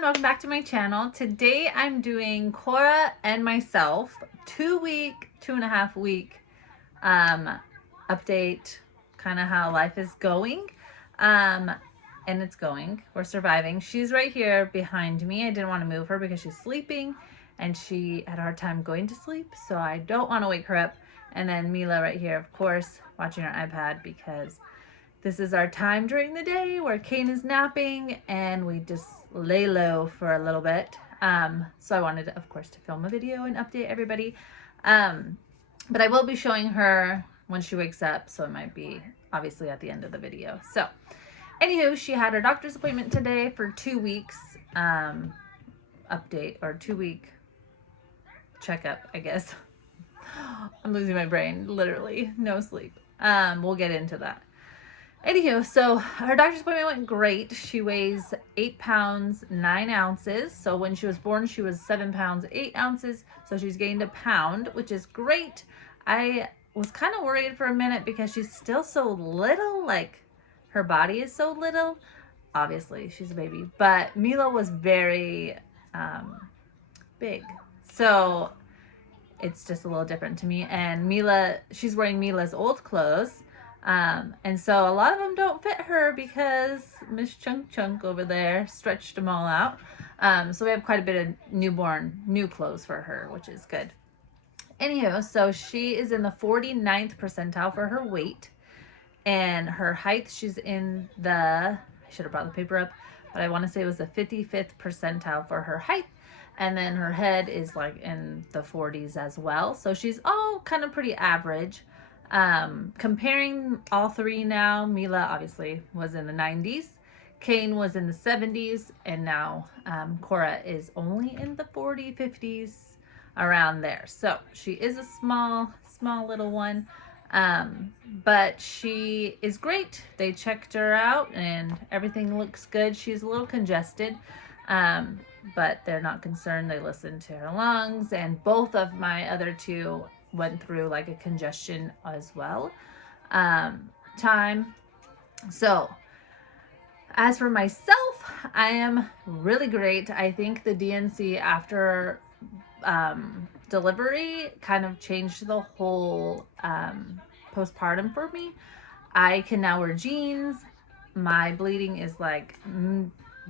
everyone, welcome back to my channel. Today I'm doing Cora and myself 2.5 week update, kind of how life is going. And it's going. We're surviving. She's right here behind me. I didn't want to move her because she's sleeping and she had a hard time going to sleep, so I don't want to wake her up. And then Mila right here, of course, watching her iPad because this is our time during the day where Kane is napping and we just lay low for a little bit. So I wanted, of course, to film a video and update everybody. But I will be showing her when she wakes up, so it might be obviously at the end of the video. So anywho, she had her doctor's appointment today for 2 weeks update, or 2-week checkup, I guess. I'm losing my brain, literally, no sleep. We'll get into that. Anywho, so her doctor's appointment went great. She weighs 8 pounds 9 ounces. So when she was born, she was 7 pounds 8 ounces. So she's gained a pound, which is great. I was kind of worried for a minute because she's still so little. Like, her body is so little. Obviously, she's a baby. But Mila was very big. So it's just a little different to me. And Mila, she's wearing Mila's old clothes. And so a lot of them don't fit her because Miss Chunk over there stretched them all out. So we have quite a bit of new clothes for her, which is good. Anywho, so she is in the 49th percentile for her weight, and her height, she's in the, I should have brought the paper up, but I want to say it was the 55th percentile for her height. And then her head is like in the 40s as well. So she's all kind of pretty average. Comparing all three now, Mila obviously was in the 90s, Kane was in the 70s, and now Cora is only in the 40s, 50s, around there. So she is a small little one, but she is great. They checked her out and everything looks good. She's a little congested, but they're not concerned. They listened to her lungs, and both of my other two went through like a congestion as well time. So as for myself, I am really great. I think the DNC after delivery kind of changed the whole postpartum for me. I can now wear jeans. My bleeding is like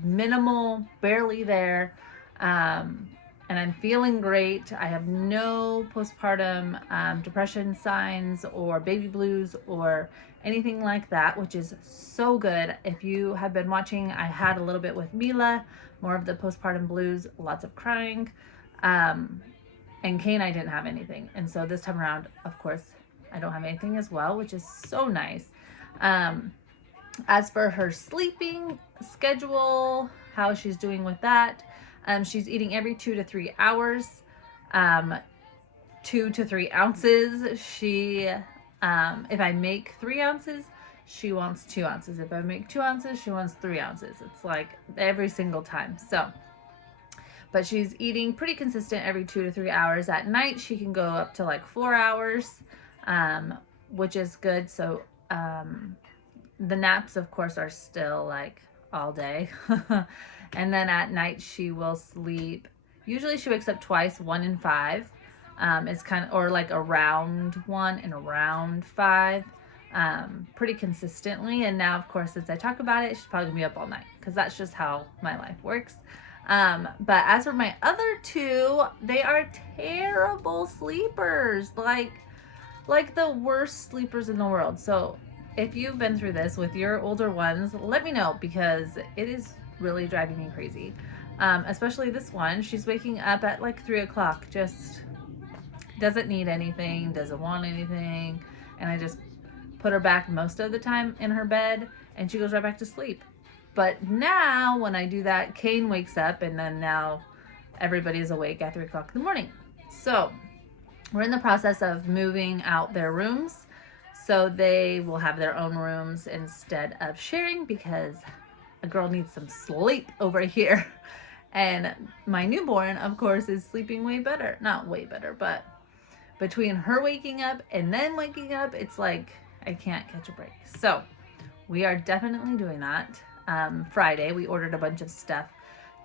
minimal, barely there. And I'm feeling great. I have no postpartum depression signs or baby blues or anything like that, which is so good. If you have been watching, I had a little bit with Mila, more of the postpartum blues, lots of crying. And Kane, I didn't have anything. And so this time around, of course, I don't have anything as well, which is so nice. As for her sleeping schedule, how she's doing with that, she's eating every 2 to 3 hours, 2 to 3 ounces. She, if I make 3 ounces, she wants 2 ounces. If I make 2 ounces, she wants 3 ounces. It's like every single time. So, but she's eating pretty consistent every 2 to 3 hours. At night, she can go up to like 4 hours, which is good. So, the naps, of course, are still like all day. And then at night she will sleep. Usually she wakes up twice, 1 and 5. It's kind of, or like around 1 and around 5, pretty consistently. And now, of course, since I talk about it, she's probably gonna be up all night because that's just how my life works. But as for my other two, they are terrible sleepers, like the worst sleepers in the world. So if you've been through this with your older ones, let me know because it is really driving me crazy. Especially this one, she's waking up at like 3 o'clock, just doesn't need anything, doesn't want anything, and I just put her back most of the time in her bed and she goes right back to sleep. But now when I do that, Kane wakes up, and then now everybody's awake at 3 o'clock in the morning. So we're in the process of moving out their rooms, so they will have their own rooms instead of sharing because a girl needs some sleep over here. And my newborn, of course, is sleeping way better. Not way better, but between her waking up and then waking up, it's like I can't catch a break. So we are definitely doing that. Friday, we ordered a bunch of stuff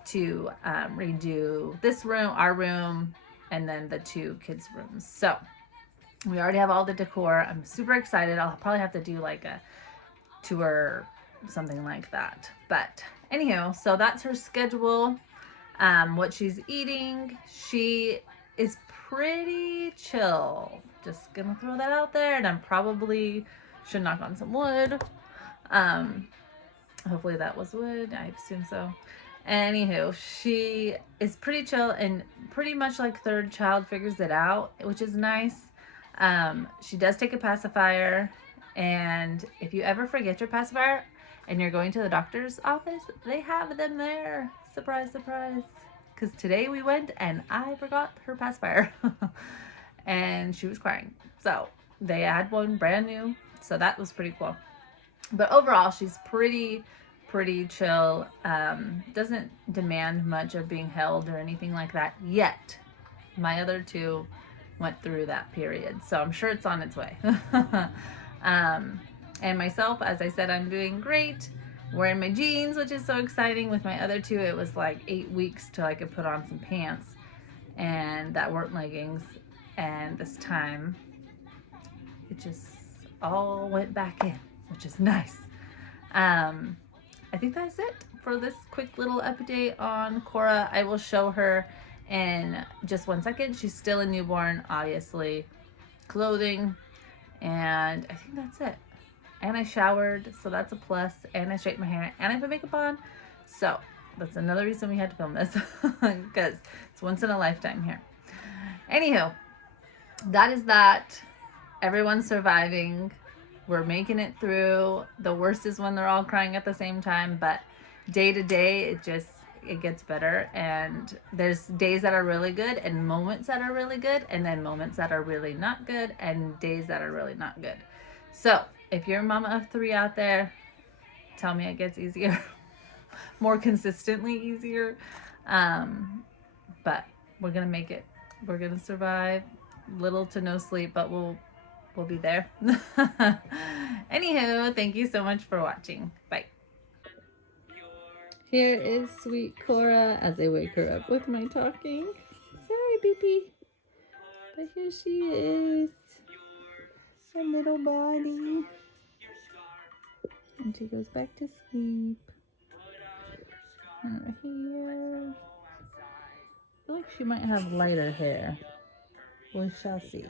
to redo this room, our room, and then the 2 kids' rooms. So we already have all the decor. I'm super excited. I'll probably have to do like a tour, something like that. But anyhow, so that's her schedule. What she's eating, she is pretty chill. Just gonna throw that out there, and I'm probably should knock on some wood. Hopefully that was wood. I assume so. Anywho, she is pretty chill and pretty much like third child figures it out, which is nice. She does take a pacifier, and if you ever forget your pacifier and you're going to the doctor's office, they have them there. Surprise, surprise. Because today we went and I forgot her pacifier and she was crying. So they had one brand new. So that was pretty cool. But overall, she's pretty chill. Doesn't demand much of being held or anything like that yet. My other 2 went through that period, so I'm sure it's on its way. And myself, as I said, I'm doing great. Wearing my jeans, which is so exciting. With my other 2, it was like 8 weeks till I could put on some pants, and that weren't leggings. And this time, it just all went back in, which is nice. I think that's it for this quick little update on Cora. I will show her in just 1 second. She's still a newborn, obviously. Clothing, and I think that's it. And I showered, so that's a plus. And I straightened my hair, and I put makeup on. So that's another reason we had to film this, because it's once in a lifetime here. Anywho, that is that. Everyone's surviving. We're making it through. The worst is when they're all crying at the same time, but day to day, it gets better. And there's days that are really good and moments that are really good, and then moments that are really not good and days that are really not good. So if you're a mama of 3 out there, tell me it gets easier, more consistently easier. But we're gonna make it. We're gonna survive. Little to no sleep, but we'll be there. Anywho, thank you so much for watching. Bye. Here is sweet Cora as I wake her up with my talking. Sorry, baby. But here she is. Her little body. And she goes back to sleep. And right here. I feel like she might have lighter hair. We shall see.